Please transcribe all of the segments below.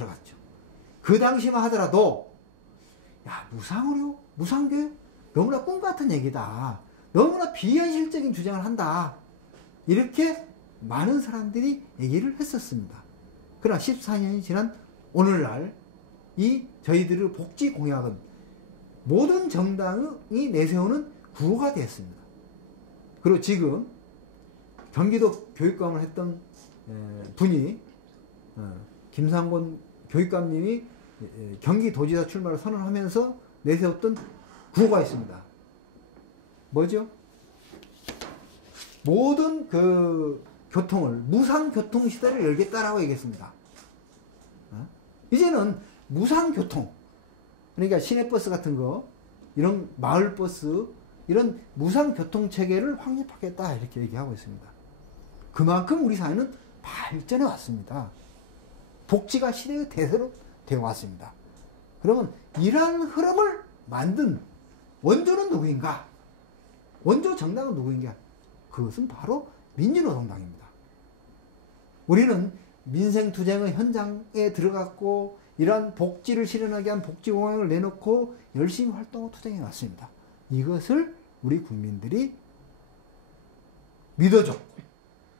들어갔죠. 그 당시만 하더라도 야, 무상의료, 무상교육 너무나 꿈 같은 얘기다. 너무나 비현실적인 주장을 한다. 이렇게 많은 사람들이 얘기를 했었습니다. 그러나 14년이 지난 오늘날 이 저희들의 복지 공약은 모든 정당이 내세우는 구호가 되었습니다. 그리고 지금 경기도 교육감을 했던 분이 김상곤 교육감님이 경기도지사 출마를 선언하면서 내세웠던 구호가 있습니다. 뭐죠? 모든 그 교통을 무상교통 시대를 열겠다라고 얘기했습니다. 이제는 무상교통, 그러니까 시내버스 같은 거, 이런 마을버스, 이런 무상교통체계를 확립하겠다 이렇게 얘기하고 있습니다. 그만큼 우리 사회는 발전해 왔습니다. 복지가 시대의 대세로 되어 왔습니다. 그러면 이러한 흐름을 만든 원조는 누구인가? 원조 정당은 누구인가? 그것은 바로 민주노동당입니다. 우리는 민생투쟁의 현장에 들어갔고 이러한 복지를 실현하기 위한 복지공약을 내놓고 열심히 활동하고 투쟁해 왔습니다. 이것을 우리 국민들이 믿어줬고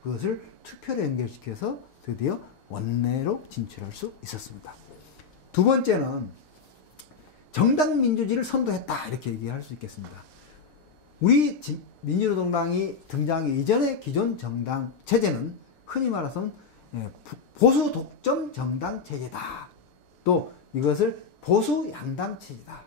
그것을 투표로 연결시켜서 드디어 원내로 진출할 수 있었습니다. 두 번째는 정당민주주의를 선도했다 이렇게 얘기할 수 있겠습니다. 우리 민주노동당이 등장하기 이전의 기존 정당 체제는 흔히 말해서 보수 독점 정당 체제다. 또 이것을 보수 양당 체제다.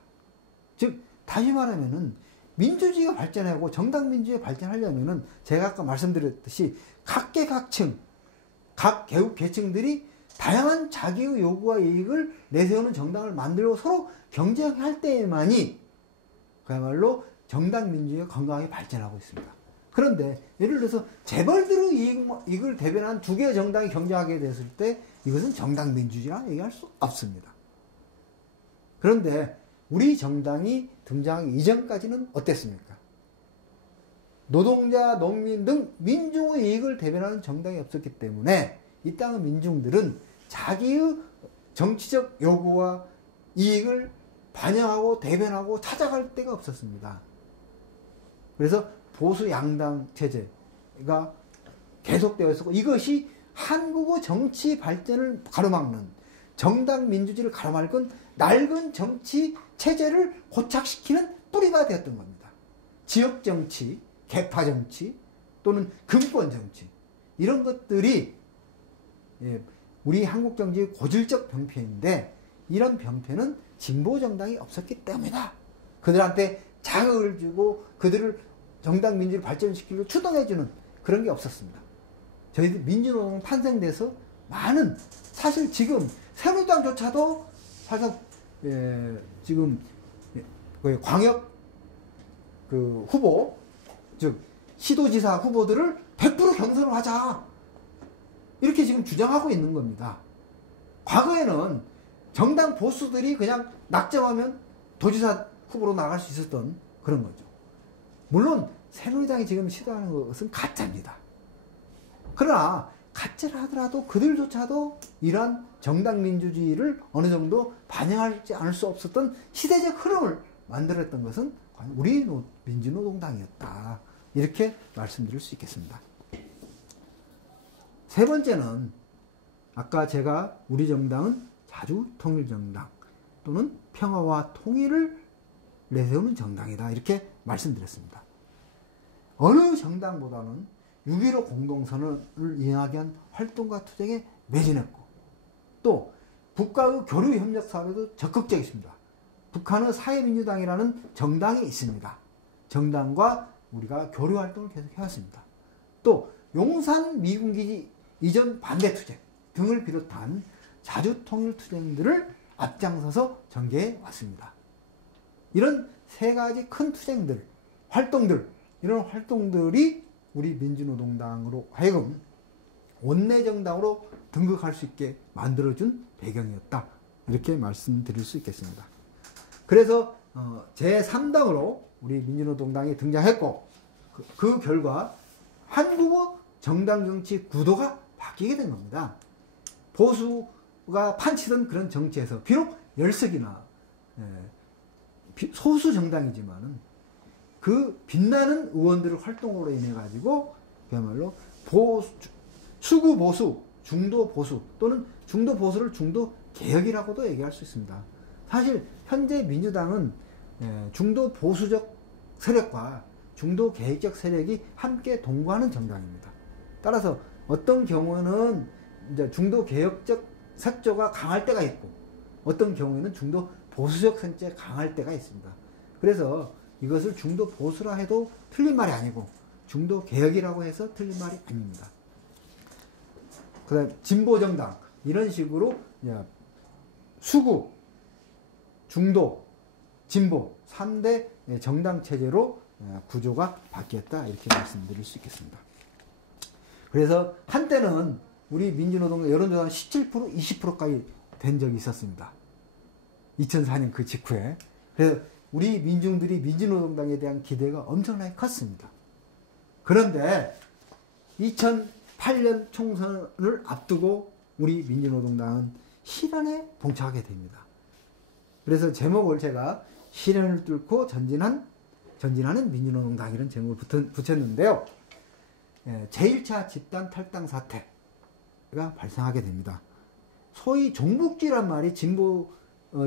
즉 다시 말하면은 민주주의가 발전하고 정당 민주주의가 발전하려면은 제가 아까 말씀드렸듯이 각계각층, 각 계층들이 다양한 자기의 요구와 이익을 내세우는 정당을 만들고 서로 경쟁할 때에만이 그야말로 정당 민주주의가 건강하게 발전하고 있습니다. 그런데 예를 들어서 재벌들의 이익을 대변한 두 개의 정당이 경쟁하게 됐을 때 이것은 정당 민주주의라 얘기할 수 없습니다. 그런데 우리 정당이 등장하기 이전까지는 어땠습니까? 노동자, 농민 등 민중의 이익을 대변하는 정당이 없었기 때문에 이 땅의 민중들은 자기의 정치적 요구와 이익을 반영하고 대변하고 찾아갈 데가 없었습니다. 그래서 보수 양당 체제가 계속되어 있었고 이것이 한국의 정치 발전을 가로막는 정당 민주주의를 가로막은 낡은 정치 체제를 고착시키는 뿌리가 되었던 겁니다. 지역 정치, 계파 정치 또는 금권 정치 이런 것들이 우리 한국 정치의 고질적 병폐인데 이런 병폐는 진보 정당이 없었기 때문이다. 그들한테 자극을 주고 그들을 정당 민주를 발전시키려고 추동해주는 그런 게 없었습니다. 저희들 민주노동 탄생돼서 많은 사실 지금 새누리당조차도 사실 지금 광역 그 후보 즉 시도지사 후보들을 100% 경선을 하자 이렇게 지금 주장하고 있는 겁니다. 과거에는 정당 보수들이 그냥 낙점하면 도지사 후보로 나갈 수 있었던 그런 거죠. 물론 새누리당이 지금 시도하는 것은 가짜입니다. 그러나 가짜를 하더라도 그들조차도 이러한 정당 민주주의를 어느 정도 반영하지 않을 수 없었던 시대적 흐름을 만들었던 것은 우리 민주노동당이었다. 이렇게 말씀드릴 수 있겠습니다. 세 번째는 아까 제가 우리 정당은 자주통일정당 또는 평화와 통일을 내세우는 정당이다. 이렇게 말씀드렸습니다. 어느 정당보다는 6.15 공동선언을 이행하기 위한 활동과 투쟁에 매진했고 또 북과의 교류 협력 사업에도 적극적이십니다. 북한의 사회민주당이라는 정당이 있습니다. 정당과 우리가 교류 활동을 계속 해왔습니다. 또 용산 미군기지 이전 반대 투쟁 등을 비롯한 자주통일 투쟁들을 앞장서서 전개해 왔습니다. 이런 세 가지 큰 투쟁들, 활동들, 이런 활동들이 우리 민주노동당으로 하여금 원내정당으로 등극할 수 있게 만들어준 배경이었다. 이렇게 말씀드릴 수 있겠습니다. 그래서 제3당으로 우리 민주노동당이 등장했고 그 결과 한국의 정당 정치 구도가 바뀌게 된 겁니다. 보수 소수가 판치던 그런 정치에서 비록 10석이나 소수 정당이지만은 그 빛나는 의원들의 활동으로 인해 가지고 그야말로 수구 보수, 중도 보수 또는 중도 보수를 중도 개혁이라고도 얘기할 수 있습니다. 사실 현재 민주당은 중도 보수적 세력과 중도 개혁적 세력이 함께 동거하는 정당입니다. 따라서 어떤 경우는 이제 중도 개혁적 색조가 강할 때가 있고 어떤 경우에는 중도 보수적 색조가 강할 때가 있습니다. 그래서 이것을 중도 보수라 해도 틀린 말이 아니고 중도 개혁이라고 해서 틀린 말이 아닙니다. 그 다음 진보 정당 이런 식으로 수구, 중도, 진보 3대 정당 체제로 구조가 바뀌었다 이렇게 말씀드릴 수 있겠습니다. 그래서 한때는 우리 민주노동 여론조사 17%, 20%까지 된 적이 있었습니다. 2004년 그 직후에. 그래서 우리 민중들이 민주노동당에 대한 기대가 엄청나게 컸습니다. 그런데 2008년 총선을 앞두고 우리 민주노동당은 시련에 봉착하게 됩니다. 그래서 제목을 제가 시련을 뚫고 전진하는 민주노동당 이런 제목을 붙였는데요. 제1차 집단 탈당 사태가 발생하게 됩니다. 소위 종북주의란 말이 진보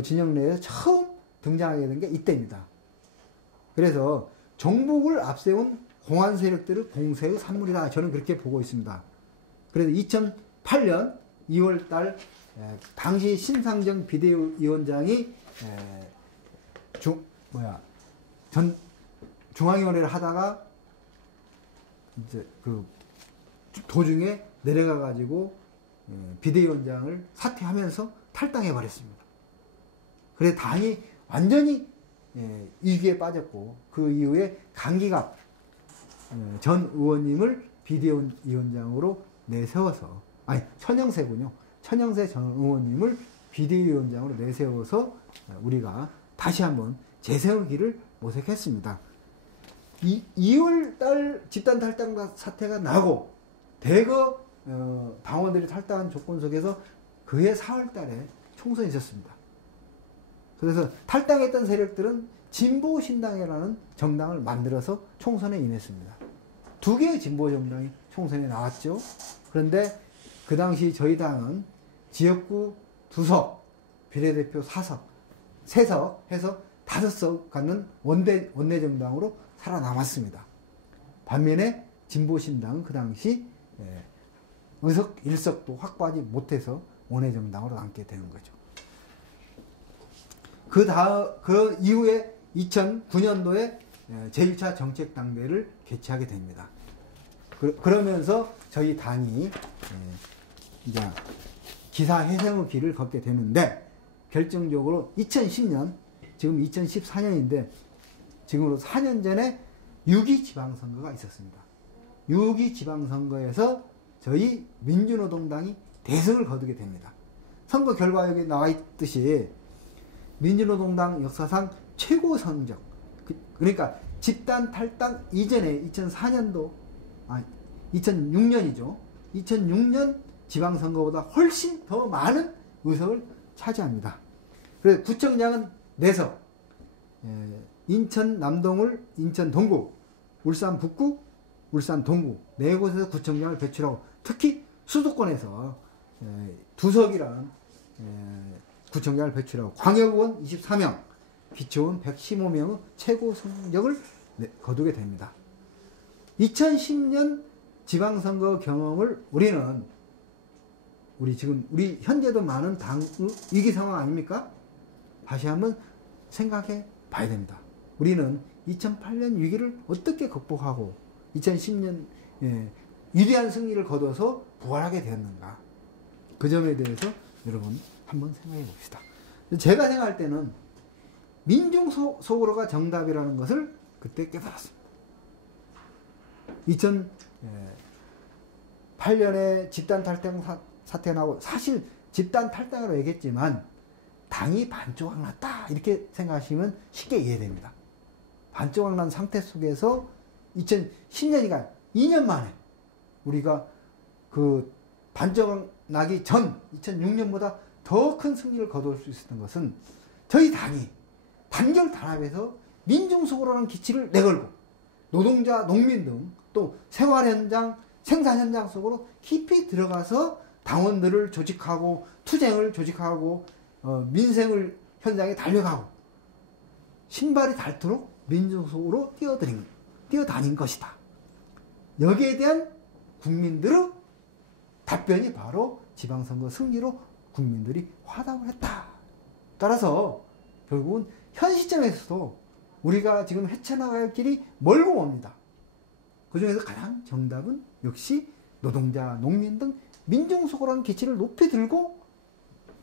진영 내에서 처음 등장하게 된 게 이때입니다. 그래서 종북을 앞세운 공안 세력들을 공세의 산물이다. 저는 그렇게 보고 있습니다. 그래서 2008년 2월 달 당시 심상정 비대위원장이 중앙위원회를 하다가 이제 그 도중에 내려가 가지고 비대위원장을 사퇴하면서 탈당해 버렸습니다. 그래서 당이 완전히 위기에 빠졌고 그 이후에 강기갑 전 의원님을 비대위원장으로 내세워서 천영세군요. 천영세 전 의원님을 비대위원장으로 내세워서 우리가 다시 한번 재세우기를 모색했습니다. 2월 달 집단 탈당 사태가 나고 대거 당원들이 탈당한 조건 속에서 그해 4월 달에 총선이 있었습니다. 그래서 탈당했던 세력들은 진보신당이라는 정당을 만들어서 총선에 임했습니다. 2개의 진보정당이 총선에 나왔죠. 그런데 그 당시 저희 당은 지역구 2석, 비례대표 4석, 3석 해서 5석 갖는 원내정당으로 살아남았습니다. 반면에 진보신당은 그 당시 의석 1석도 확보하지 못해서 원내정당으로 남게 되는 거죠. 그 이후에 2009년도에 제1차 정책당대를 개최하게 됩니다. 그러면서 저희 당이 이제 기사회생의 길을 걷게 되는데 결정적으로 2010년, 지금 2014년인데 지금으로 4년 전에 6.2 지방선거가 있었습니다. 6.2 지방선거에서 저희 민주노동당이 대승을 거두게 됩니다. 선거 결과 여기 나와 있듯이 민주노동당 역사상 최고 성적, 그러니까 집단 탈당 이전에 2006년이죠. 2006년 지방선거보다 훨씬 더 많은 의석을 차지합니다. 그래서 구청장은 4석, 인천 남동을, 인천 동구, 울산 북구, 울산 동구 4곳에서 구청장을 배출하고 특히 수도권에서 2석이라는 구청장을 배출하고 광역의원 24명, 기초의원 115명의 최고 성적을 거두게 됩니다. 2010년 지방선거 경험을 우리 현재도 많은 당 위기 상황 아닙니까? 다시 한번 생각해 봐야 됩니다. 우리는 2008년 위기를 어떻게 극복하고 2010년 위대한 승리를 거둬서 부활하게 되었는가? 그 점에 대해서 여러분 한번 생각해 봅시다. 제가 생각할 때는 민중 속으로가 정답이라는 것을 그때 깨달았습니다. 2008년에 집단 탈당 사태 나고 사실 집단 탈당이라고 얘기했지만 당이 반조각 났다 이렇게 생각하시면 쉽게 이해됩니다. 반조각 난 상태 속에서 2010년이니까 2년 만에 우리가 그 반조각 나기 전 2006년보다 더 큰 승리를 거둘 수 있었던 것은 저희 당이 단결 단합해서 민중 속으로는 기치를 내걸고 노동자, 농민 등 또 생활 현장, 생산 현장 속으로 깊이 들어가서 당원들을 조직하고 투쟁을 조직하고 민생을 현장에 달려가고 신발이 닳도록 민중 속으로 뛰어다닌 것이다. 여기에 대한 국민들의 답변이 바로 지방선거 승리로 국민들이 화답을 했다. 따라서 결국은 현 시점에서도 우리가 지금 헤쳐나가야 할 길이 멀고 멉니다. 그 중에서 가장 정답은 역시 노동자, 농민 등 민중 속으로는 기치를 높이 들고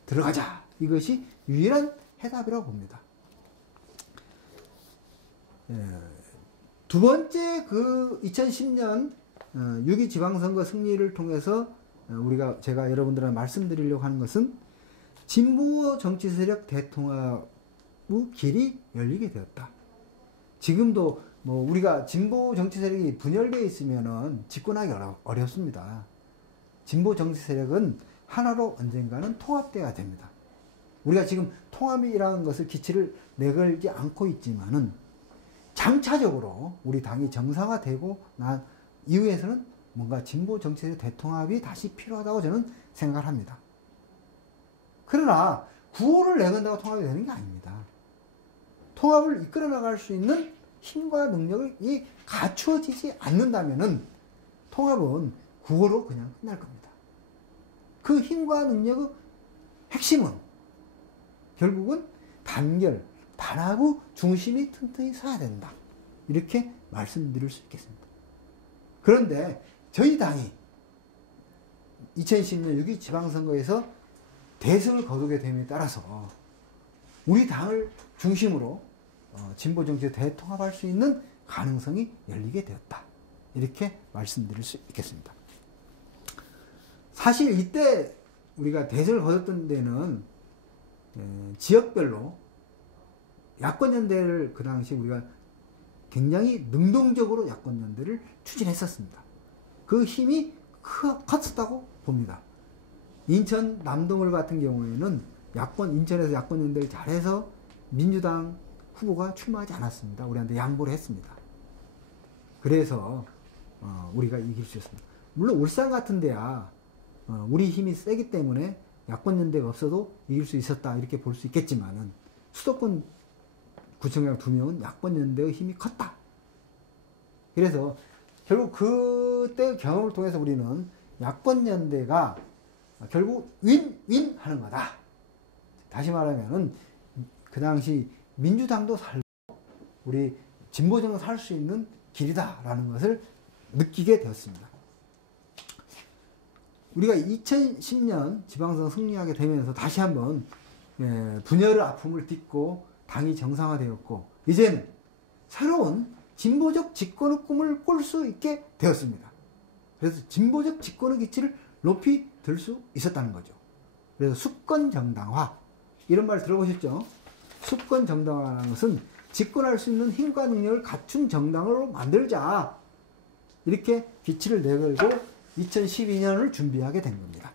들어가자. 이것이 유일한 해답이라고 봅니다. 두 번째 그 2010년 6.2 지방선거 승리를 통해서 제가 여러분들한테 말씀드리려고 하는 것은 진보 정치 세력 대통합의 길이 열리게 되었다. 지금도 우리가 진보 정치 세력이 분열되어 있으면은 집권하기 어렵습니다. 진보 정치 세력은 하나로 언젠가는 통합돼야 됩니다. 우리가 지금 통합이라는 것을 기치를 내걸지 않고 있지만은 장차적으로 우리 당이 정상화되고 난 이후에서는 뭔가 진보 정치 세력 대통합이 다시 필요하다고 저는 생각을 합니다. 그러나 구호를 내건다고 통합이 되는 게 아닙니다. 통합을 이끌어 나갈 수 있는 힘과 능력이 갖추어지지 않는다면은 통합은 구호로 그냥 끝날 겁니다. 그 힘과 능력의 핵심은 결국은 단결, 단합의 중심이 튼튼히 서야 된다. 이렇게 말씀드릴 수 있겠습니다. 그런데 저희 당이 2010년 6.2 지방선거에서 대승을 거두게 됨에 따라서 우리 당을 중심으로 진보 정치에 대통합할 수 있는 가능성이 열리게 되었다. 이렇게 말씀드릴 수 있겠습니다. 사실 이때 우리가 대승을 거뒀던 데는 지역별로 야권연대를 그 당시 우리가 굉장히 능동적으로 야권연대를 추진했었습니다. 그 힘이 컸었다고 봅니다. 인천 남동을 같은 경우에는 인천에서 야권연대를 잘해서 민주당 후보가 출마하지 않았습니다. 우리한테 양보를 했습니다. 그래서 우리가 이길 수 있습니다. 물론 울산 같은 데야 우리 힘이 세기 때문에 야권연대가 없어도 이길 수 있었다 이렇게 볼 수 있겠지만은 수도권 구청장 2명은 야권연대의 힘이 컸다. 그래서 결국 그때 경험을 통해서 우리는 야권연대가 결국 윈윈 하는 거다. 다시 말하면은 그 당시 민주당도 살고 우리 진보정도 살 수 있는 길이다라는 것을 느끼게 되었습니다. 우리가 2010년 지방선거 승리하게 되면서 다시 한번 분열의 아픔을 딛고 당이 정상화되었고 이제는 새로운 진보적 집권의 꿈을 꿀 수 있게 되었습니다. 그래서 진보적 집권의 기치를 높이 들 수 있었다는 거죠. 그래서 수권정당화 이런 말 들어보셨죠? 수권정당화라는 것은 집권할 수 있는 힘과 능력을 갖춘 정당으로 만들자 이렇게 기치를 내걸고 2012년을 준비하게 된 겁니다.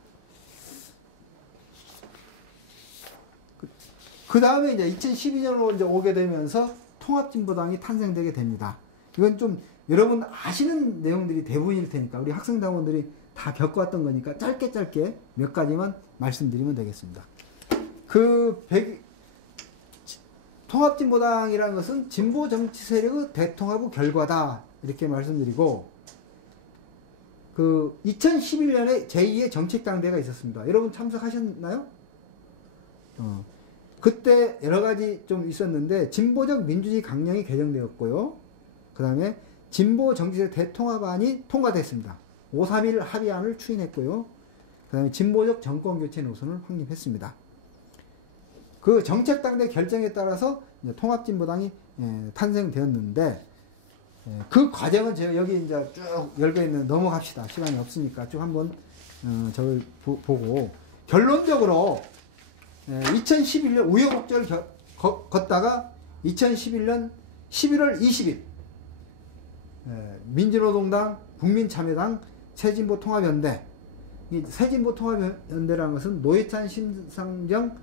그 다음에 이제 2012년으로 이제 오게 되면서 통합진보당이 탄생되게 됩니다. 이건 좀 여러분 아시는 내용들이 대부분일 테니까 우리 학생당원들이 다 겪어왔던 거니까 짧게 몇 가지만 말씀드리면 되겠습니다. 통합진보당이라는 것은 진보 정치 세력의 대통합의 결과다 이렇게 말씀드리고 2011년에 제2의 정책당대가 있었습니다. 여러분 참석하셨나요? 그때 여러 가지 좀 있었는데 진보적 민주주의 강령이 개정되었고요. 그 다음에 진보 정치세 대통합안이 통과됐습니다. 5.3.1 합의안을 추진했고요. 그 다음에 진보적 정권교체 노선을 확립했습니다. 그 정책당대 결정에 따라서 통합진보당이 탄생되었는데 그 과정은 제가 여기 이제 쭉 열고 있는 넘어갑시다. 시간이 없으니까 쭉 한번 저를 보고 결론적으로 2011년 우여곡절을 걷다가 2011년 11월 20일 민주노동당, 국민참여당, 새진보 통합연대 이 새진보통합연대라는 것은 노회찬 심상정